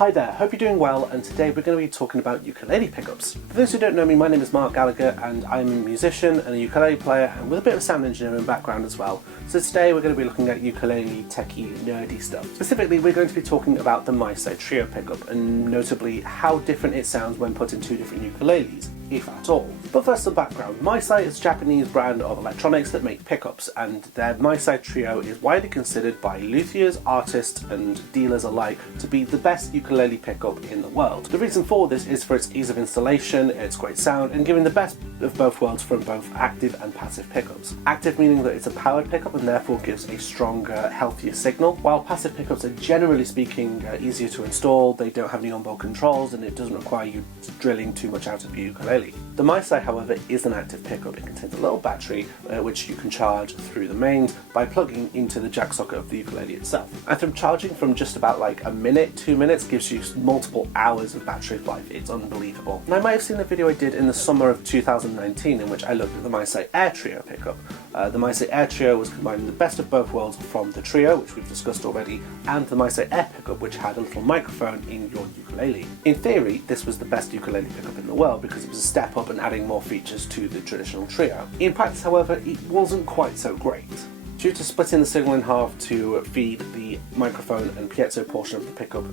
Hi there, hope you're doing well, and today we're going to be talking about ukulele pickups. For those who don't know me, my name is Mark Gallagher and I'm a musician and a ukulele player and with a bit of sound engineering background as well. So today we're going to be looking at ukulele, techie, nerdy stuff. Specifically, we're going to be talking about the Mahalo Trio pickup and notably how different it sounds when put in two different ukuleles, if at all. But first some background. Mahalo is a Japanese brand of electronics that make pickups, and their Mahalo Trio is widely considered by luthiers, artists and dealers alike to be the best ukulele pickup in the world. The reason for this is for its ease of installation, its great sound, and giving the best of both worlds from both active and passive pickups. Active meaning that it's a powered pickup and therefore gives a stronger, healthier signal, while passive pickups are generally speaking easier to install, they don't have any onboard controls, and it doesn't require you drilling too much out of your ukulele. The Mahalo, however, is an active pickup. It contains a little battery which you can charge through the mains by plugging into the jack socket of the ukulele itself. And from charging from just about like a minute, 2 minutes gives you multiple hours of battery life. It's unbelievable. Now, you might have seen the video I did in the summer of 2019 in which I looked at the Mahalo Air Trio pickup. The Mahalo Air Trio was combining the best of both worlds from the Trio, which we've discussed already, and the Mahalo Air pickup, which had a little microphone in your ukulele. In theory, this was the best ukulele pickup in the world because it was a step up and adding more features to the traditional Trio. In practice, however, it wasn't quite so great. Due to splitting the signal in half to feed the microphone and piezo portion of the pickup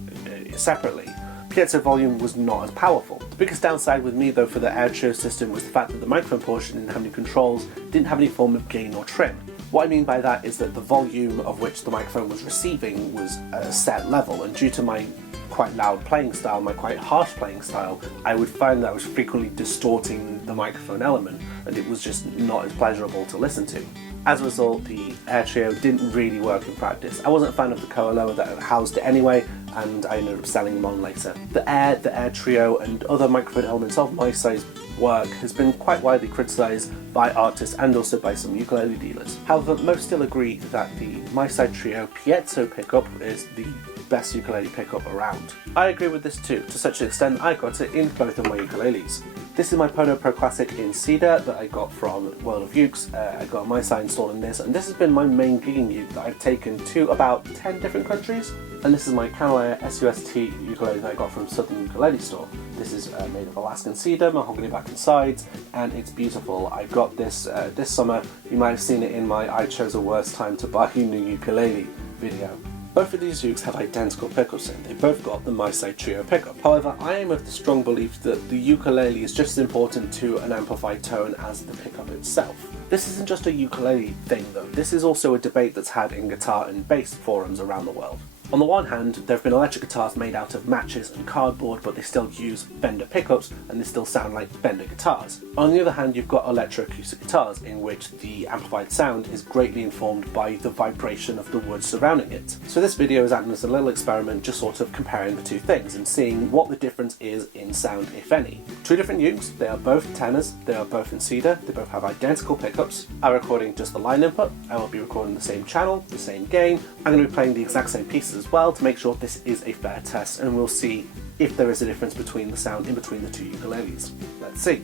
separately, piezo volume was not as powerful. The biggest downside with me though for the Air Trio system was the fact that the microphone portion didn't have any controls, didn't have any form of gain or trim. What I mean by that is that the volume of which the microphone was receiving was at a set level, and due to my quite loud playing style, my quite harsh playing style, I would find that I was frequently distorting the microphone element and it was just not as pleasurable to listen to. As a result, the Air Trio didn't really work in practice. I wasn't a fan of the coaloa that housed it anyway, and I ended up selling them on later. The Air Trio and other microphone elements of Mahalo's work has been quite widely criticised by artists and also by some ukulele dealers. However, most still agree that the Mahalo Trio piezo pickup is the best ukulele pickup around. I agree with this too, to such an extent I got it in both of my ukuleles. This is my Pono Pro Classic in cedar that I got from World of Ukes. I got Mahalo installed in this, and this has been my main gigging uke that I've taken to about 10 different countries. And this is my Kanile'a SUS-T ukulele that I got from Southern Ukulele Store. This is made of Alaskan cedar, mahogany back and sides, and it's beautiful. I got this this summer. You might have seen it in my I chose a worse time to buy a new ukulele video. Both of these ukes have identical pickups in. They both got the Mahalo Trio pickup. However, I am of the strong belief that the ukulele is just as important to an amplified tone as the pickup itself. This isn't just a ukulele thing though. This is also a debate that's had in guitar and bass forums around the world. On the one hand, there have been electric guitars made out of matches and cardboard, but they still use Fender pickups and they still sound like Fender guitars. On the other hand, you've got electroacoustic guitars in which the amplified sound is greatly informed by the vibration of the wood surrounding it. So this video is acting as a little experiment, just sort of comparing the two things and seeing what the difference is in sound, if any. Two different ukes, they are both tenors, they are both in cedar, they both have identical pickups. I'm recording just the line input, I will be recording the same channel, the same gain. I'm going to be playing the exact same pieces as well to make sure this is a fair test, and we'll see if there is a difference between the sound in between the two ukuleles. Let's see.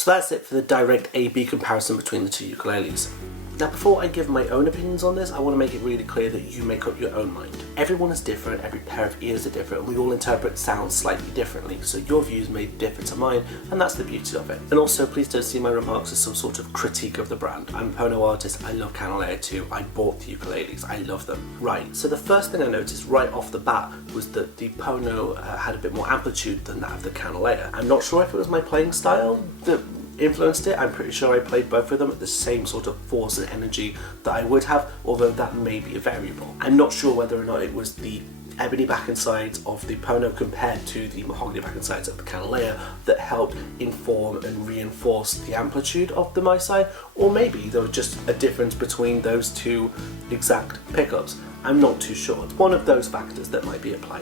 So that's it for the direct A-B comparison between the two ukuleles. Now before I give my own opinions on this, I want to make it really clear that you make up your own mind. Everyone is different, every pair of ears are different, and we all interpret sounds slightly differently, so your views may differ to mine, and that's the beauty of it. And also, please don't see my remarks as some sort of critique of the brand. I'm a Pono artist, I love Kanile'a too, I bought the ukuleles, I love them. Right, so the first thing I noticed right off the bat was that the Pono had a bit more amplitude than that of the Kanile'a. I'm not sure if it was my playing style that influenced it. I'm pretty sure I played both of them at the same sort of force and energy that I would have, although that may be a variable. I'm not sure whether or not it was the ebony back and sides of the Pono compared to the mahogany back and sides of the Kanile'a that helped inform and reinforce the amplitude of the my side, or maybe there was just a difference between those two exact pickups. I'm not too sure. It's one of those factors that might be at play.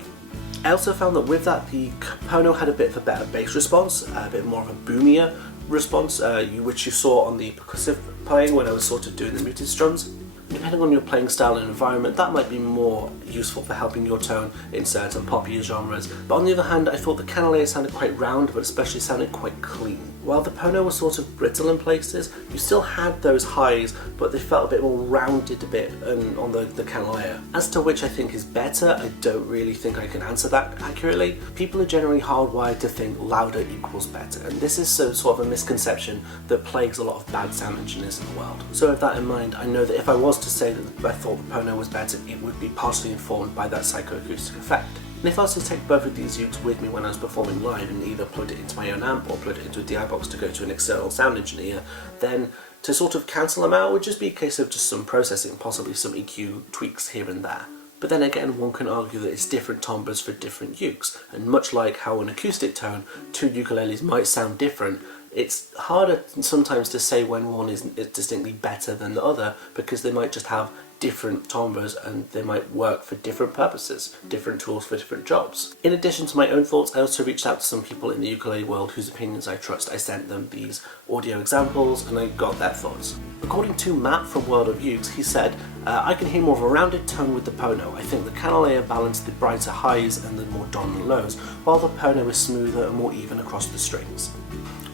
I also found that with that, the Pono had a bit of a better bass response, a bit more of a boomier response, which you saw on the percussive playing when I was sort of doing the muted strums. Depending on your playing style and environment, that might be more useful for helping your tone in certain poppier genres. But on the other hand, I thought the Kanile'a sounded quite round, but especially sounded quite clean. While the Pono was sort of brittle in places, you still had those highs, but they felt a bit more rounded a bit on the Kanile'a. As to which I think is better, I don't really think I can answer that accurately. People are generally hardwired to think louder equals better, and this is sort of a misconception that plagues a lot of bad sound engineers in the world. So with that in mind, I know that if I was to say that I thought the Pono was better, it would be partially informed by that psychoacoustic effect. And if I was to take both of these ukes with me when I was performing live and either plug it into my own amp or plug it into a DI box to go to an external sound engineer, then to sort of cancel them out would just be a case of just some processing, possibly some EQ tweaks here and there. But then again, one can argue that it's different timbres for different ukes, and much like how an acoustic tone, two ukuleles might sound different, it's harder sometimes to say when one is distinctly better than the other because they might just have different timbres and they might work for different purposes, different tools for different jobs. In addition to my own thoughts, I also reached out to some people in the ukulele world whose opinions I trust. I sent them these audio examples and I got their thoughts. According to Matt from World of Ukes, he said, I can hear more of a rounded tone with the Pono. I think the Kanile'a balanced the brighter highs and the more dominant lows, while the Pono is smoother and more even across the strings.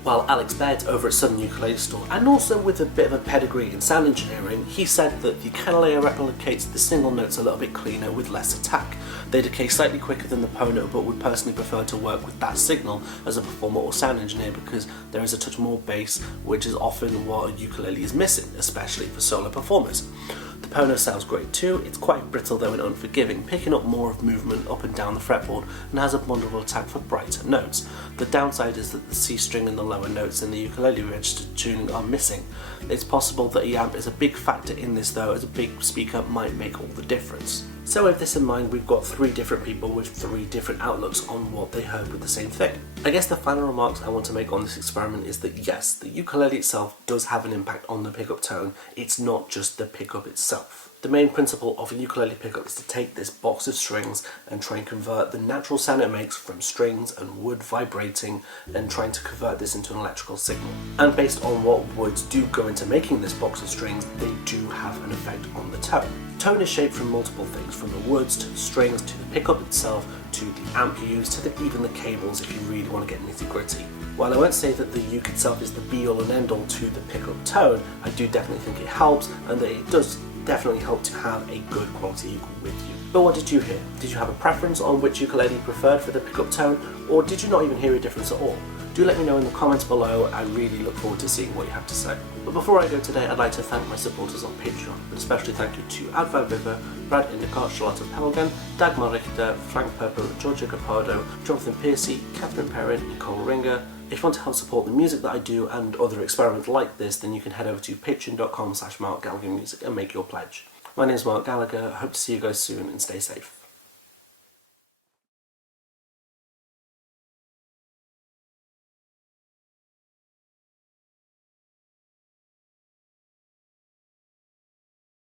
While Alex Baird over at Southern Ukulele Store, and also with a bit of a pedigree in sound engineering, he said that the Kanile'a replicates the single notes a little bit cleaner with less attack. They decay slightly quicker than the Pono, but would personally prefer to work with that signal as a performer or sound engineer because there is a touch more bass, which is often what a ukulele is missing, especially for solo performers. The Pono sounds great too. It's quite brittle though and unforgiving, picking up more of movement up and down the fretboard and has a wonderful attack for brighter notes. The downside is that the C string and the lower notes in the ukulele registered tuning are missing. It's possible that the amp is a big factor in this though, as a big speaker might make all the difference. So with this in mind, we've got three different people with three different outlooks on what they heard with the same thing. I guess the final remarks I want to make on this experiment is that yes, the ukulele itself does have an impact on the pickup tone. It's not just the pickup itself. The main principle of a ukulele pickup is to take this box of strings and try and convert the natural sound it makes from strings and wood vibrating and trying to convert this into an electrical signal. And based on what woods do go into making this box of strings, they do have an effect on the tone. Tone is shaped from multiple things, from the woods to the strings to the pickup itself to the amp you use to even the cables if you really want to get nitty gritty. While I won't say that the uke itself is the be all and end all to the pickup tone, I do definitely think it helps and that it does definitely help to have a good quality uke with you. But what did you hear? Did you have a preference on which ukulele you preferred for the pickup tone, or did you not even hear a difference at all? Do let me know in the comments below. I really look forward to seeing what you have to say. But before I go today, I'd like to thank my supporters on Patreon, but especially thank you to Advan Viver, Brad Indicott, Charlotte Pelgan, Dagmar Richter, Frank Purple, Georgia Capardo, Jonathan Piercy, Catherine Perrin, Nicole Ringer. If you want to help support the music that I do and other experiments like this, then you can head over to patreon.com/MarkGallagherMusic and make your pledge. My name is Mark Gallagher. I hope to see you guys soon and stay safe.